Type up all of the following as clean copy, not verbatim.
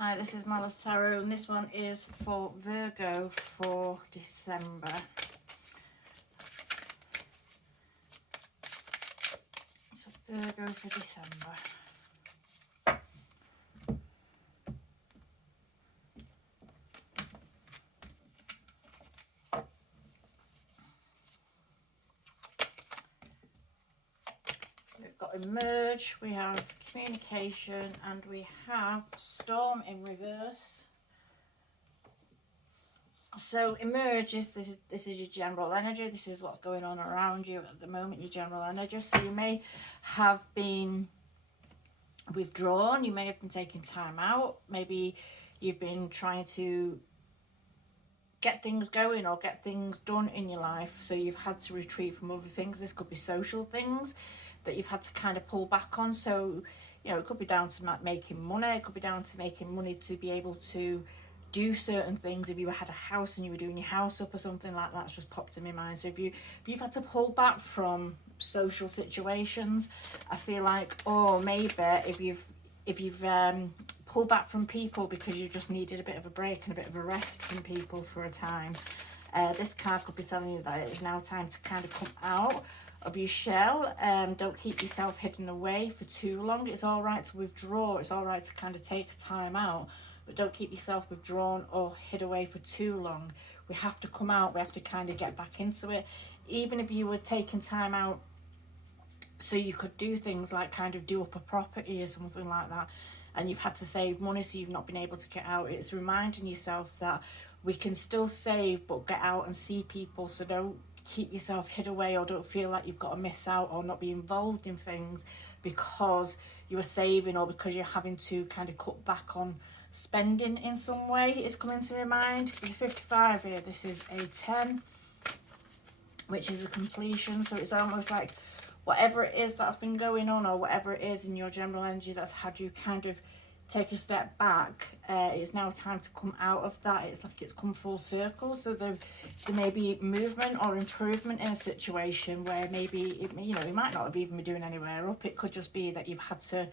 Hi, this is Malice Tarot, and this one is for Virgo for December. So Virgo for December. So we've got emerge, we have communication, and we have storm in reverse. So emerge is this is your general energy. This is what's going on around you at the moment, your general energy. So you may have been withdrawn, you may have been taking time out, maybe you've been trying to get things going or get things done in your life, so you've had to retreat from other things. This could be social things that you've had to kind of pull back on. So you know, it could be down to making money, it could be down to making money to be able to do certain things. If you had a house and you were doing your house up or something like that's just popped in my mind. So if you've had to pull back from social situations, I feel like, or maybe if you've pulled back from people because you just needed a bit of a break and a bit of a rest from people for a time, this card could be telling you that it is now time to kind of come out of your shell. Don't keep yourself hidden away for too long. It's all right to withdraw, it's all right to kind of take time out, but don't keep yourself withdrawn or hid away for too long. We have to come out, we have to kind of get back into it. Even if you were taking time out so you could do things like kind of do up a property or something like that, and you've had to save money so you've not been able to get out, it's reminding yourself that we can still save but get out and see people. So don't keep yourself hid away, or don't feel like you've got to miss out or not be involved in things because you are saving, or because you're having to kind of cut back on spending in some way. It's coming to my mind. For 55 here, this is a 10, which is a completion. So it's almost like whatever it is that's been going on, or whatever it is in your general energy that's had you kind of take a step back, it's now time to come out of that. It's like it's come full circle. So there may be movement or improvement in a situation where maybe you might not have even been doing anywhere up. It could just be that you've had to,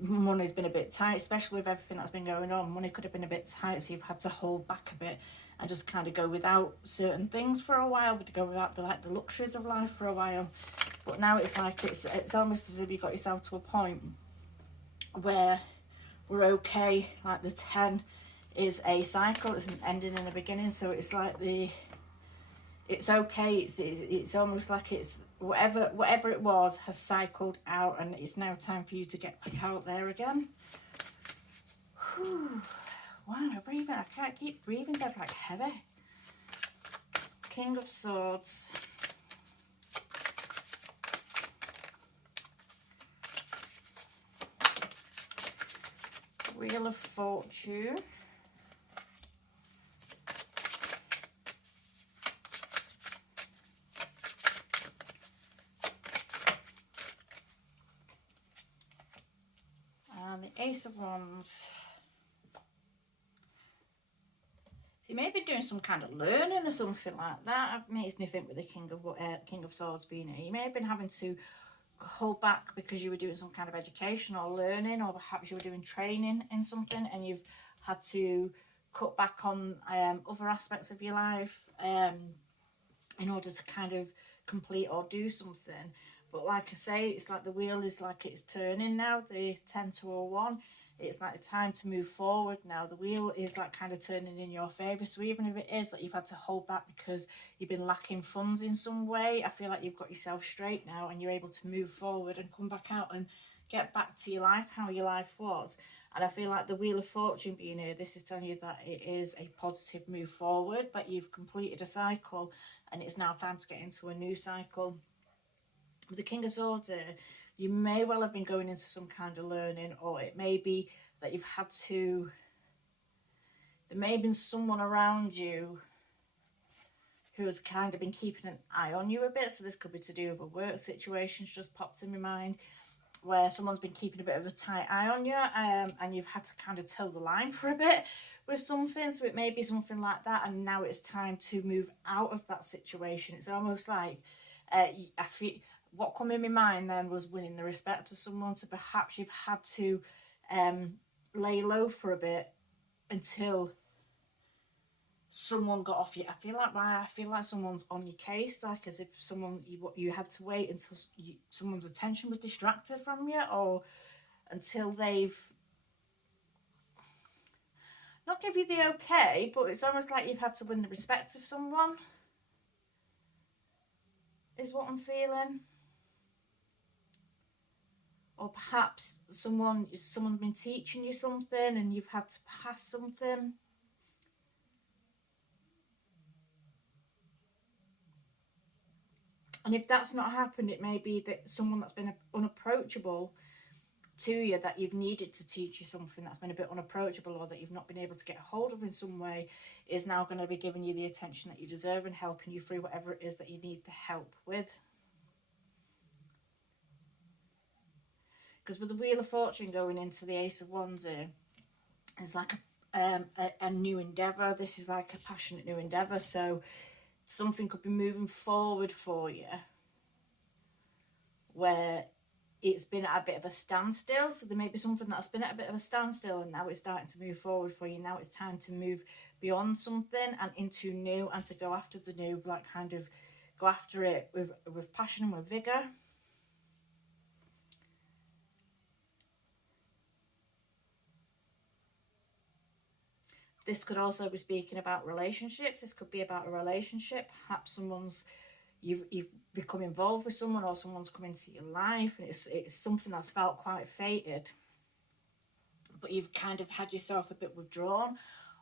money's been a bit tight, especially with everything that's been going on. Money could have been a bit tight, so you've had to hold back a bit and just kind of go without certain things for a while, but to go without the luxuries of life for a while. But now it's like it's almost as if you got yourself to a point where we're okay. Like the 10 is a cycle, it's an ending and a beginning. So it's like it's okay. It's almost like it's whatever it was has cycled out, and it's now time for you to get back out there again. Whew. Wow, I'm breathing. I can't keep breathing. That's like heavy. King of Swords. Wheel of Fortune. And the Ace of Wands. So you may be doing some kind of learning or something like that. It makes me think with the King of Swords being here. You may have been having to hold back because you were doing some kind of education or learning, or perhaps you were doing training in something and you've had to cut back on other aspects of your life in order to kind of complete or do something. But like I say, it's like the wheel is like it's turning now, the 10 to a 1. It's like it's time to move forward now. The wheel is like kind of turning in your favour. So even if it is that you've had to hold back because you've been lacking funds in some way, I feel like you've got yourself straight now and you're able to move forward and come back out and get back to your life, how your life was. And I feel like the Wheel of Fortune being here, this is telling you that it is a positive move forward, that you've completed a cycle and it's now time to get into a new cycle. With the King of Swords here, you may well have been going into some kind of learning, or it may be that you've had to, there may have been someone around you who has kind of been keeping an eye on you a bit. So this could be to do with a work situation, just popped in my mind, where someone's been keeping a bit of a tight eye on you, and you've had to kind of toe the line for a bit with something. So it may be something like that, and now it's time to move out of that situation. It's almost like I feel what come in my mind then was winning the respect of someone. So perhaps you've had to lay low for a bit until someone got off you. I feel like someone's on your case, like as if you had to wait until someone's attention was distracted from you, or until they've not give you the okay, but it's almost like you've had to win the respect of someone, is what I'm feeling. Or perhaps someone's been teaching you something and you've had to pass something. And if that's not happened, it may be that someone that's been unapproachable to you, that you've needed to teach you something that's been a bit unapproachable, or that you've not been able to get a hold of in some way, is now going to be giving you the attention that you deserve and helping you through whatever it is that you need the help with. Because with the Wheel of Fortune going into the Ace of Wands here, it's like a new endeavour. This is like a passionate new endeavour. So something could be moving forward for you where it's been at a bit of a standstill. So there may be something that's been at a bit of a standstill and now it's starting to move forward for you. Now it's time to move beyond something and into new, and to go after the new, like kind of go after it with passion and with vigour. This could also be speaking about relationships. This could be about a relationship. Perhaps you've become involved with someone, or someone's come into your life, and it's something that's felt quite fated, but you've kind of had yourself a bit withdrawn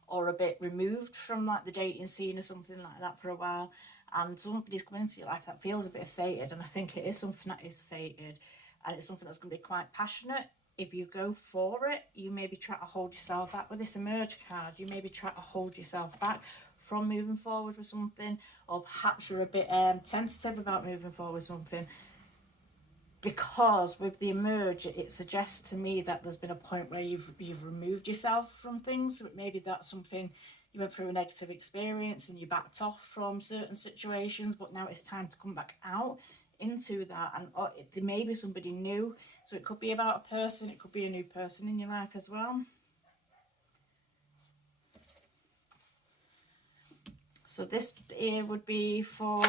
or a bit removed from like the dating scene or something like that for a while, and somebody's come into your life that feels a bit fated. And I think it is something that is fated, and it's something that's going to be quite passionate. If you go for it, you maybe try to hold yourself back. With this Emerge card, you maybe try to hold yourself back from moving forward with something, or perhaps you're a bit tentative about moving forward with something, because with the Emerge, it suggests to me that there's been a point where you've removed yourself from things. So maybe that's something, you went through a negative experience and you backed off from certain situations, but now it's time to come back out into that, and there may be somebody new. So it could be about a person, it could be a new person in your life as well. So this here would be for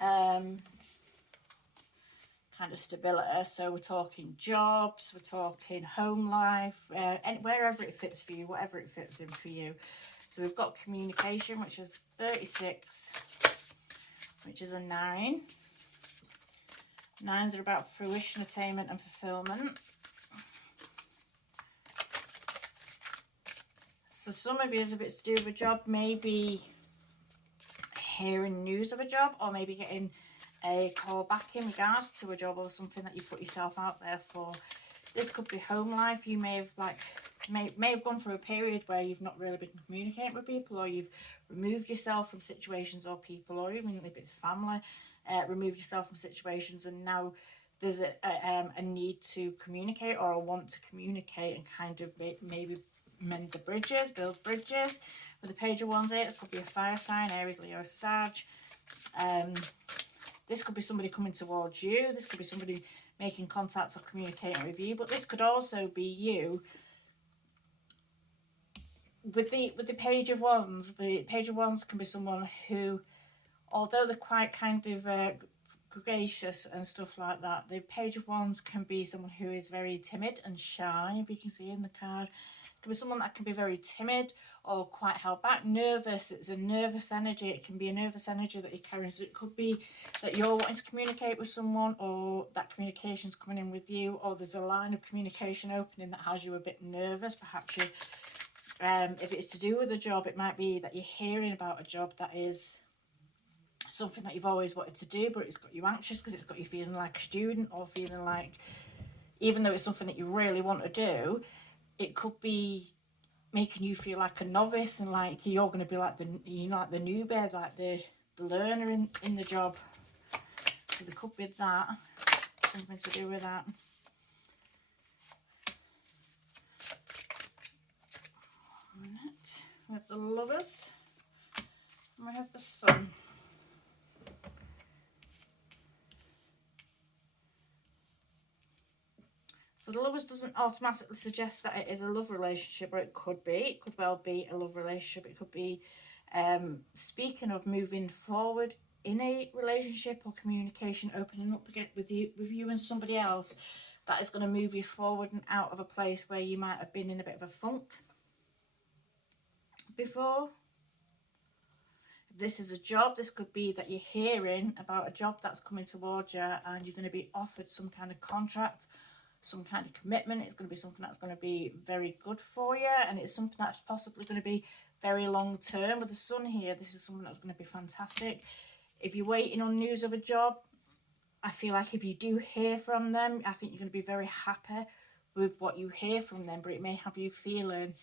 kind of stability. So we're talking jobs, we're talking home life, and wherever it fits for you, whatever it fits in for you. So we've got communication, which is 36, which is a 9. 9s are about fruition, attainment and fulfillment. So some of you, if it's to do with a job, maybe hearing news of a job, or maybe getting a call back in regards to a job or something that you put yourself out there for. This could be home life. You may have may have gone through a period where you've not really been communicating with people, or you've removed yourself from situations or people, or even if it's family, removed yourself from situations, and now there's a need to communicate, or a want to communicate and kind of maybe mend the bridges, build bridges. With the Page of Wands here, it could be a fire sign, Aries, Leo, Sag. This could be somebody coming towards you. This could be somebody making contact or communicating with you, but this could also be you. With the Page of Wands, the Page of Wands can be someone who, although they're quite kind of gregarious and stuff like that, the Page of Wands can be someone who is very timid and shy, if you can see in the card. It can be someone that can be very timid or quite held back, nervous. It's a nervous energy. It can be a nervous energy that you're carrying. So it could be that you're wanting to communicate with someone, or that communication's coming in with you, or there's a line of communication opening that has you a bit nervous. Perhaps you, if it's to do with a job, it might be that you're hearing about a job that is something that you've always wanted to do, but it's got you anxious because it's got you feeling like a student, or feeling like, even though it's something that you really want to do, it could be making you feel like a novice, and like you're going to be like the newbie, like the learner in the job. So there could be that, something to do with that. We have the Lovers, and we have the Sun. So the lovers doesn't automatically suggest that it is a love relationship, or it could be. It could well be a love relationship. It could be, speaking of moving forward in a relationship or communication, opening up again with you and somebody else, that is going to move you forward and out of a place where you might have been in a bit of a funk before. If this is a job, this could be that you're hearing about a job that's coming towards you and you're going to be offered some kind of contract, some kind of commitment. It's going to be something that's going to be very good for you, and it's something that's possibly going to be very long term. With the sun here, this is something that's going to be fantastic. If you're waiting on news of a job, I feel like if you do hear from them, I think you're going to be very happy with what you hear from them, but it may have you feeling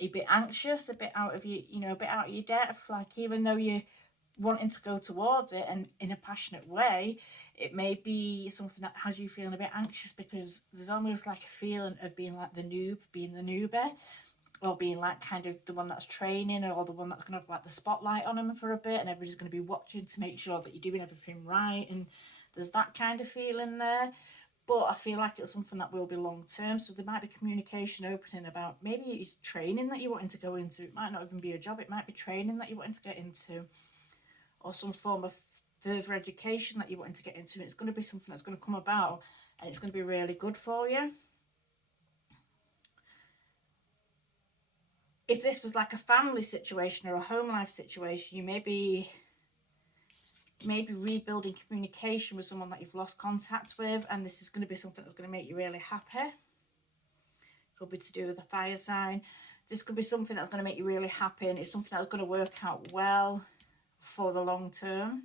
a bit anxious, a bit out of your, a bit out of your depth. Like, even though you're wanting to go towards it and in a passionate way, it may be something that has you feeling a bit anxious, because there's almost like a feeling of being like the noob, being the newbie, or being like kind of the one that's training, or the one that's going to have like the spotlight on them for a bit, and everybody's going to be watching to make sure that you're doing everything right, and there's that kind of feeling there. But I feel like it's something that will be long term. So there might be communication opening about maybe it's training that you're wanting to go into. It might not even be a job. It might be training that you're wanting to get into, or some form of further education that you're wanting to get into. And it's going to be something that's going to come about, and it's going to be really good for you. If this was like a family situation or a home life situation, you may be rebuilding communication with someone that you've lost contact with, and this is going to be something that's going to make you really happy. Could be to do with a fire sign. This could be something that's going to make you really happy, and it's something that's going to work out well for the long term.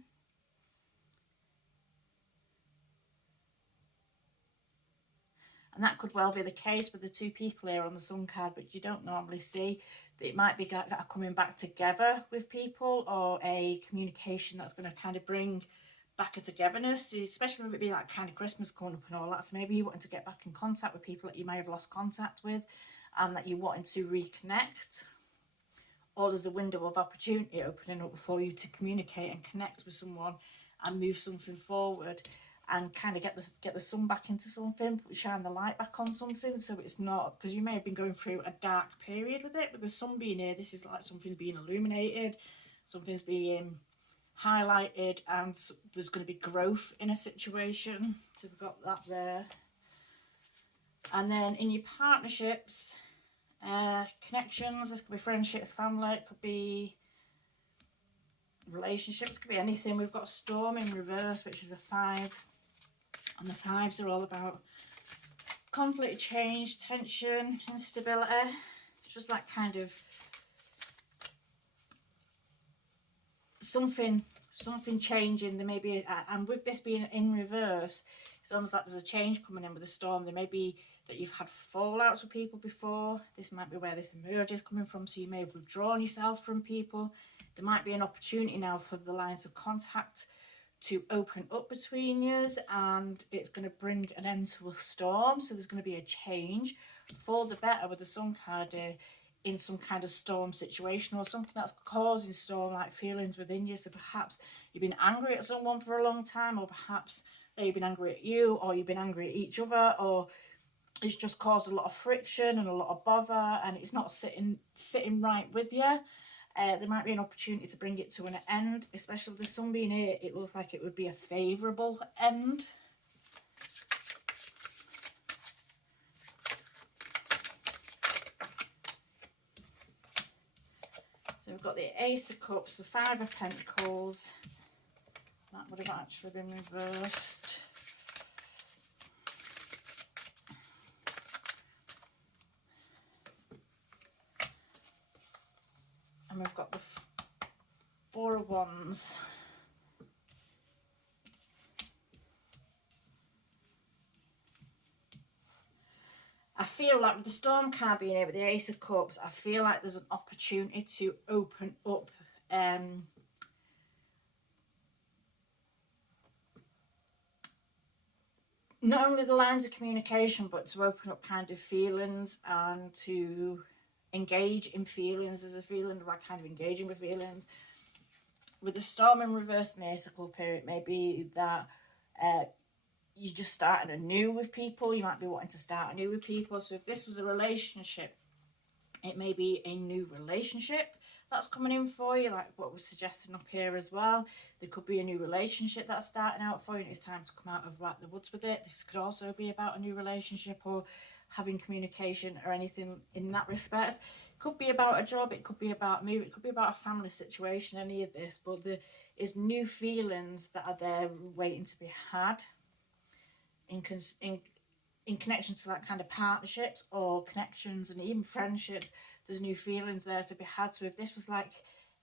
And that could well be the case with the two people here on the Sun card, which you don't normally see. It might be that are coming back together with people, or a communication that's going to kind of bring back a togetherness, especially if it be like kind of Christmas coming up and all that. So maybe you're wanting to get back in contact with people that you may have lost contact with, and that you're wanting to reconnect. Or there's a window of opportunity opening up for you to communicate and connect with someone and move something forward, and kind of get the sun back into something, shine the light back on something. So it's not, because you may have been going through a dark period with it, but the sun being here, this is like something's being illuminated, something's being highlighted, and there's going to be growth in a situation. So we've got that there. And then in your partnerships, connections, this could be friendships, family, it could be relationships, could be anything. We've got storm in reverse, which is a 5, and the 5s are all about conflict, change, tension, instability. It's just that kind of something changing. There may be and with this being in reverse, it's almost like there's a change coming in with the storm. There may be that you've had fallouts with people before. This might be where this emerge is coming from, so you may have withdrawn yourself from people. There might be an opportunity now for the lines of contact to open up between you, and it's going to bring an end to a storm. So there's going to be a change for the better with the Sun card in some kind of storm situation, or something that's causing storm-like feelings within you. So perhaps you've been angry at someone for a long time, or perhaps they've been angry at you, or you've been angry at each other, or it's just caused a lot of friction and a lot of bother, and it's not sitting right with you. There might be an opportunity to bring it to an end, especially with the sun being here. It looks like it would be a favourable end. So we've got the Ace of Cups, the 5 of Pentacles. That would have actually been reversed. And we've got the 4 of Wands. I feel like with the Storm card being here with the Ace of Cups, I feel like there's an opportunity to open up not only the lines of communication, but to open up kind of feelings and to engage in feelings. There's a feeling of like kind of engaging with feelings. With the Storm in reverse and the Ace of Cups here, it may be that you're just starting anew with people. You might be wanting to start anew with people. So if this was a relationship, it may be a new relationship that's coming in for you, like what we're suggesting up here as well. There could be a new relationship that's starting out for you, and it's time to come out of like the woods with it. This could also be about a new relationship or having communication or anything in that respect. It could be about a job, it could be about moving, it could be about a family situation, any of this, but there is new feelings that are there waiting to be had in connection to that kind of partnerships or connections and even friendships. There's new feelings there to be had. So if this was like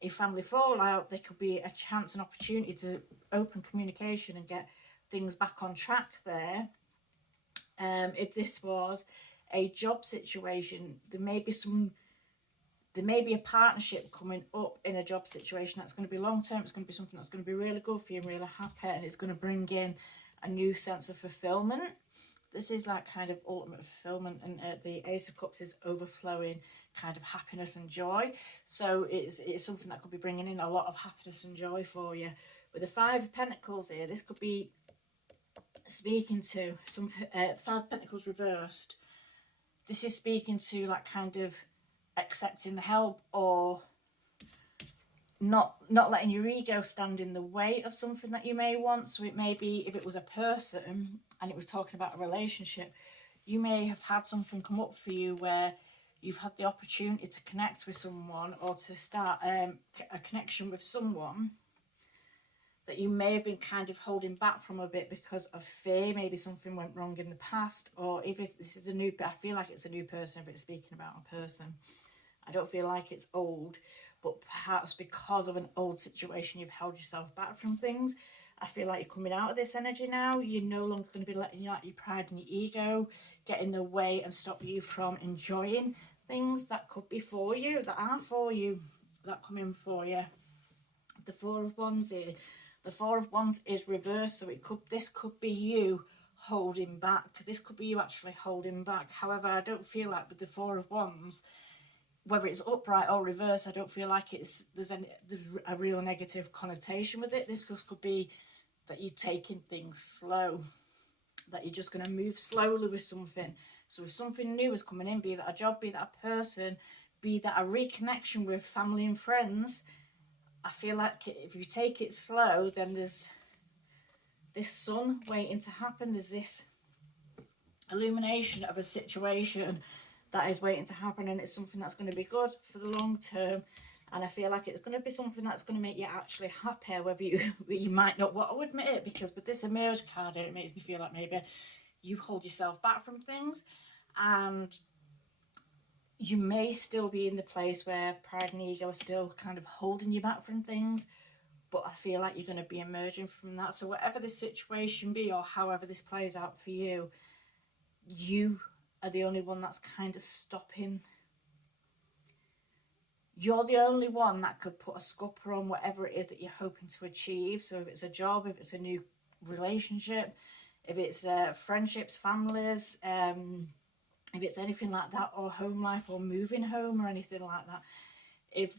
a family fallout, there could be a chance and opportunity to open communication and get things back on track there. If this was a job situation, there may be a partnership coming up in a job situation that's going to be long term. It's going to be something that's going to be really good for you and really happy, and it's going to bring in a new sense of fulfillment. This is like kind of ultimate fulfillment, and the Ace of Cups is overflowing kind of happiness and joy. So it's something that could be bringing in a lot of happiness and joy for you. With the Five of Pentacles here, this could be speaking to some Five of Pentacles reversed. This is speaking to like kind of accepting the help, or not letting your ego stand in the way of something that you may want. So it may be, if it was a person and it was talking about a relationship, you may have had something come up for you where you've had the opportunity to connect with someone or to start a connection with someone that you may have been kind of holding back from a bit because of fear. Maybe something went wrong in the past, or if this is a new, I feel like it's a new person if it's speaking about a person. I don't feel like it's old, but perhaps because of an old situation, you've held yourself back from things. I feel like you're coming out of this energy now. You're no longer going to be letting your pride and your ego get in the way and stop you from enjoying things that could be for you, that aren't for you, that come in for you. The Four of Wands here. The Four of Wands is reversed, so this could be you holding back. This could be you actually holding back. However, I don't feel like with the Four of Wands, whether it's upright or reverse, I don't feel like there's a real negative connotation with it. This could be that you're taking things slow, that you're just going to move slowly with something. So if something new is coming in, be that a job, be that a person, be that a reconnection with family and friends, I feel like if you take it slow, then there's this sun waiting to happen. There's this illumination of a situation that is waiting to happen, and it's something that's going to be good for the long term. And I feel like it's going to be something that's going to make you actually happier, whether you might not want to admit it, because with this emerge card here, it makes me feel like maybe you hold yourself back from things, and you may still be in the place where pride and ego are still kind of holding you back from things, but I feel like you're going to be emerging from that. So whatever this situation be, or however this plays out for you, you are the only one that's kind of stopping. You're the only one that could put a scupper on whatever it is that you're hoping to achieve. So if it's a job, if it's a new relationship, if it's friendships, families, if it's anything like that, or home life, or moving home, or anything like that, if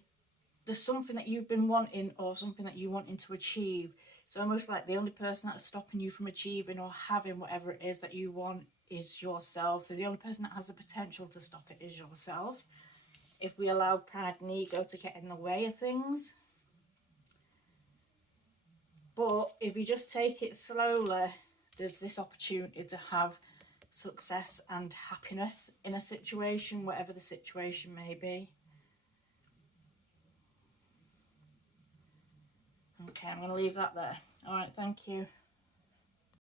there's something that you've been wanting, or something that you're wanting to achieve, it's almost like the only person that's stopping you from achieving or having whatever it is that you want is yourself. The only person that has the potential to stop it is yourself. If we allow pride and ego to get in the way of things. But if you just take it slowly, there's this opportunity to have success and happiness in a situation, whatever the situation may be. Okay, I'm going to leave that there. All right, thank you.